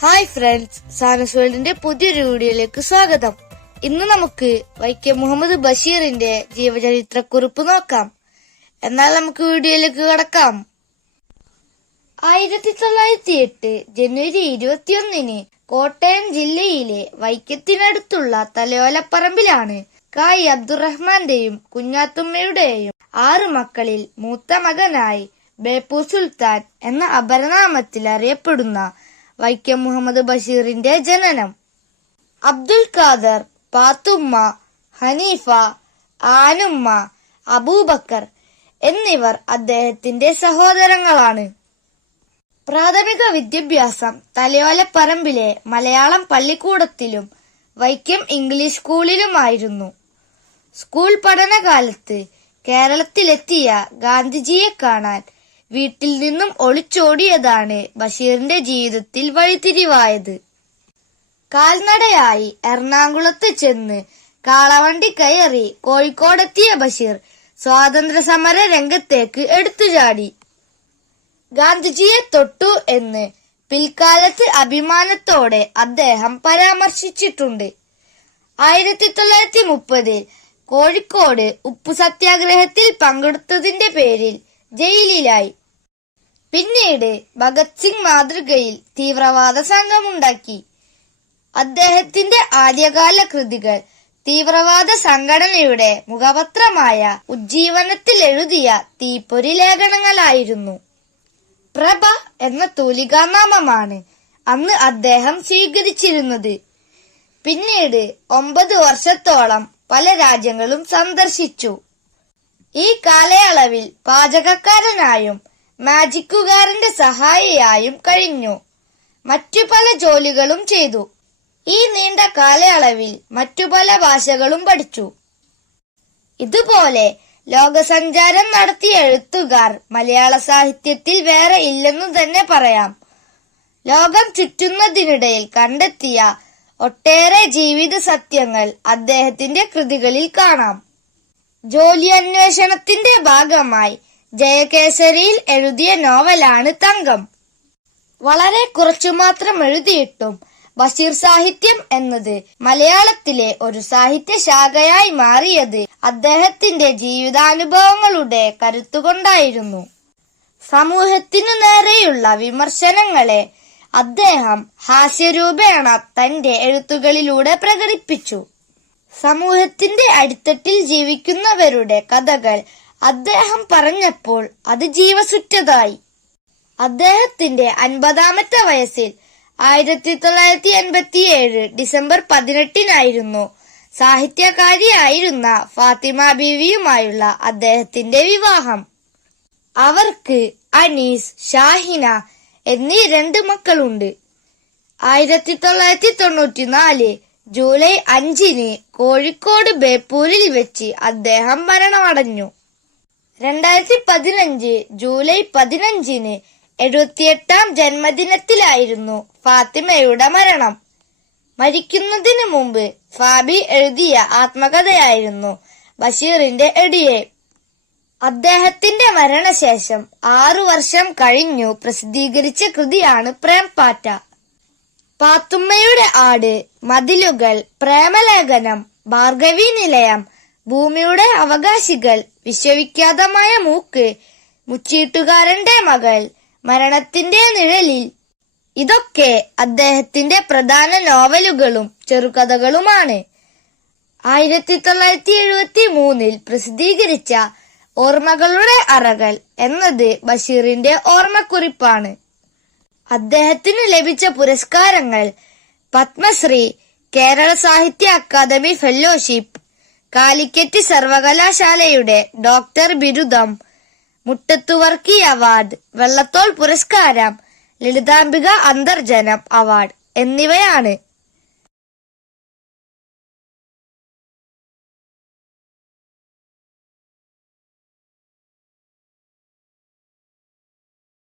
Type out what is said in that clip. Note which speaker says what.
Speaker 1: Hi friends സാനസ് വേൾഡിന്റെ പുതിയൊരു വീഡിയോയിലേക്ക് സ്വാഗതം. ഇന്ന് നമുക്ക് വൈക്കം മുഹമ്മദ് ബഷീറിന്റെ ജീവചരിത്രക്കുറിപ്പ് നോക്കാം. എന്നാൽ നമുക്ക് വീഡിയോയിലേക്ക് കടക്കാം. ആയിരത്തി തൊള്ളായിരത്തി എട്ട് ജനുവരി ഇരുപത്തിയൊന്നിന് കോട്ടയം ജില്ലയിലെ വൈക്കത്തിനടുത്തുള്ള തലയോലപ്പറമ്പിലാണ് കായ് അബ്ദുറഹ്മാന്റെയും കുഞ്ഞാത്തുമ്മയുടെയും ആറ് മക്കളിൽ മൂത്ത മകനായി ബേപ്പൂർ സുൽത്താൻ എന്ന അപരനാമത്തിൽ അറിയപ്പെടുന്ന വൈക്കം മുഹമ്മദ് ബഷീറിന്റെ ജനനം. അബ്ദുൽ ഖാദർ പാത്തുമ്മ ഹനീഫ ആനുമ്മ അബൂബക്കർ എന്നിവർ അദ്ദേഹത്തിന്റെ സഹോദരങ്ങളാണ്. പ്രാഥമിക വിദ്യാഭ്യാസം തലയോലപ്പറമ്പിലെ മലയാളം പള്ളിക്കൂടത്തിലും വൈക്കം ഇംഗ്ലീഷ് സ്കൂളിലുമായിരുന്നു. സ്കൂൾ പഠനകാലത്ത് കേരളത്തിലെത്തിയ ഗാന്ധിജിയെ കാണാൻ വീട്ടിൽ നിന്നും ഒളിച്ചോടിയതാണ് ബഷീറിന്റെ ജീവിതത്തിൽ വഴിത്തിരിവായത്. കാൽനടയായി എറണാകുളത്ത് ചെന്ന് കാളവണ്ടി കയറി കോഴിക്കോടെത്തിയ ബഷീർ സ്വാതന്ത്ര്യ സമര രംഗത്തേക്ക് എടുത്തുചാടി. ഗാന്ധിജിയെ തൊട്ടു എന്ന് പിൽക്കാലത്ത് അഭിമാനത്തോടെ അദ്ദേഹം പരാമർശിച്ചിട്ടുണ്ട്. ആയിരത്തി തൊള്ളായിരത്തി മുപ്പതിൽ കോഴിക്കോട് ഉപ്പു സത്യാഗ്രഹത്തിൽ പങ്കെടുത്തതിന്റെ പേരിൽ ജയിലിലായി. പിന്നീട് ഭഗത് സിംഗ് മാതൃകയിൽ തീവ്രവാദ സംഘമുണ്ടാക്കി. അദ്ദേഹത്തിന്റെ ആദ്യകാല കൃതികൾ തീവ്രവാദ സംഘടനയുടെ മുഖപത്രമായ ഉജ്ജീവനത്തിൽ എഴുതിയ തീപ്പൊരി ലേഖനങ്ങളായിരുന്നു. പ്രഭ എന്ന തൂലികാനാമമാണ് അന്ന് അദ്ദേഹം സ്വീകരിച്ചിരുന്നത്. പിന്നീട് ഒമ്പത് വർഷത്തോളം പല രാജ്യങ്ങളും സന്ദർശിച്ചു. ഈ കാലയളവിൽ പാചകക്കാരനായും മാജിക്കുകാരന്റെ സഹായിയായും കഴിഞ്ഞു. മറ്റു പല ജോലികളും ചെയ്തു. ഈ നീണ്ട കാലയളവിൽ മറ്റു പല ഭാഷകളും പഠിച്ചു. ഇതുപോലെ ലോകസഞ്ചാരം നടത്തിയ എഴുത്തുകാർ മലയാള സാഹിത്യത്തിൽ വേറെ ഇല്ലെന്നു തന്നെ പറയാം. ലോകം ചുറ്റുന്നതിനിടയിൽ കണ്ടെത്തിയ ഒട്ടേറെ ജീവിത സത്യങ്ങൾ അദ്ദേഹത്തിന്റെ കൃതികളിൽ കാണാം. ജോലി അന്വേഷണത്തിന്റെ ഭാഗമായി ജയകേസരിയിൽ എഴുതിയ നോവലാണ് തങ്കം. വളരെ കുറച്ചു മാത്രം എഴുതിയിട്ടും ബഷീർ സാഹിത്യം എന്നത് മലയാളത്തിലെ ഒരു സാഹിത്യ ശാഖയായി മാറിയത് അദ്ദേഹത്തിന്റെ ജീവിതാനുഭവങ്ങളുടെ കരുത്തുകൊണ്ടായിരുന്നു. സമൂഹത്തിനു നേരെയുള്ള വിമർശനങ്ങളെ അദ്ദേഹം ഹാസ്യരൂപേണ തന്റെ എഴുത്തുകളിലൂടെ പ്രകടിപ്പിച്ചു. സമൂഹത്തിന്റെ അടിത്തട്ടിൽ ജീവിക്കുന്നവരുടെ കഥകൾ അദ്ദേഹം പറഞ്ഞപ്പോൾ അത് ജീവസുറ്റതായി. അദ്ദേഹത്തിന്റെ അൻപതാമത്തെ വയസ്സിൽ ആയിരത്തി തൊള്ളായിരത്തി എൺപത്തിയേഴ് ഡിസംബർ പതിനെട്ടിനായിരുന്നു സാഹിത്യകാരിയായിരുന്ന ഫാത്തിമ ബീവിയുമായുള്ള അദ്ദേഹത്തിന്റെ വിവാഹം. അവർക്ക് അനീസ് ഷാഹിന എന്നീ രണ്ട് മക്കളുണ്ട്. ആയിരത്തി തൊള്ളായിരത്തി തൊണ്ണൂറ്റിനാല് ജൂലൈ അഞ്ചിന് കോഴിക്കോട് ബേപ്പൂരിൽ വെച്ച് അദ്ദേഹം മരണമടഞ്ഞു. രണ്ടായിരത്തി പതിനഞ്ച് ജൂലൈ പതിനഞ്ചിന് എഴുപത്തിയെട്ടാം ജന്മദിനത്തിലായിരുന്നു ഫാത്തിമയുടെ മരണം. മരിക്കുന്നതിന് മുമ്പ് ഫാബി എഴുതിയ ആത്മകഥയായിരുന്നു ബഷീറിന്റെ എടിയെ. അദ്ദേഹത്തിന്റെ മരണശേഷം ആറു വർഷം കഴിഞ്ഞു പ്രസിദ്ധീകരിച്ച കൃതിയാണ് പ്രേംപാറ്റ. പാത്തുമ്മയുടെ ആട് മതിലുകൾ പ്രേമലേഖനം ഭാർഗവി നിലയം ഭൂമിയുടെ അവകാശികൾ വിശ്വവിഖ്യാതമായ മൂക്ക് മുച്ചീട്ടുകാരന്റെ മകൾ മരണത്തിന്റെ നിഴലിൽ. ഇതൊക്കെ അദ്ദേഹത്തിന്റെ പ്രധാന നോവലുകളും ചെറുകഥകളുമാണ്. ആയിരത്തി തൊള്ളായിരത്തി എഴുപത്തി മൂന്നിൽ പ്രസിദ്ധീകരിച്ച ഓർമ്മകളുടെ അറകൾ എന്നത് ബഷീറിന്റെ ഓർമ്മക്കുറിപ്പാണ്. അദ്ദേഹത്തിന് ലഭിച്ച പുരസ്കാരങ്ങൾ പത്മശ്രീ കേരള സാഹിത്യ അക്കാദമി ഫെല്ലോഷിപ്പ് കാലിക്കറ്റ് സർവകലാശാലയുടെ ഡോക്ടർ ബിരുദം മുട്ടത്തുവർക്കി അവാർഡ് വെള്ളത്തോൾ പുരസ്കാരം ലളിതാംബിക അന്തർജനം അവാർഡ് എന്നിവയാണ്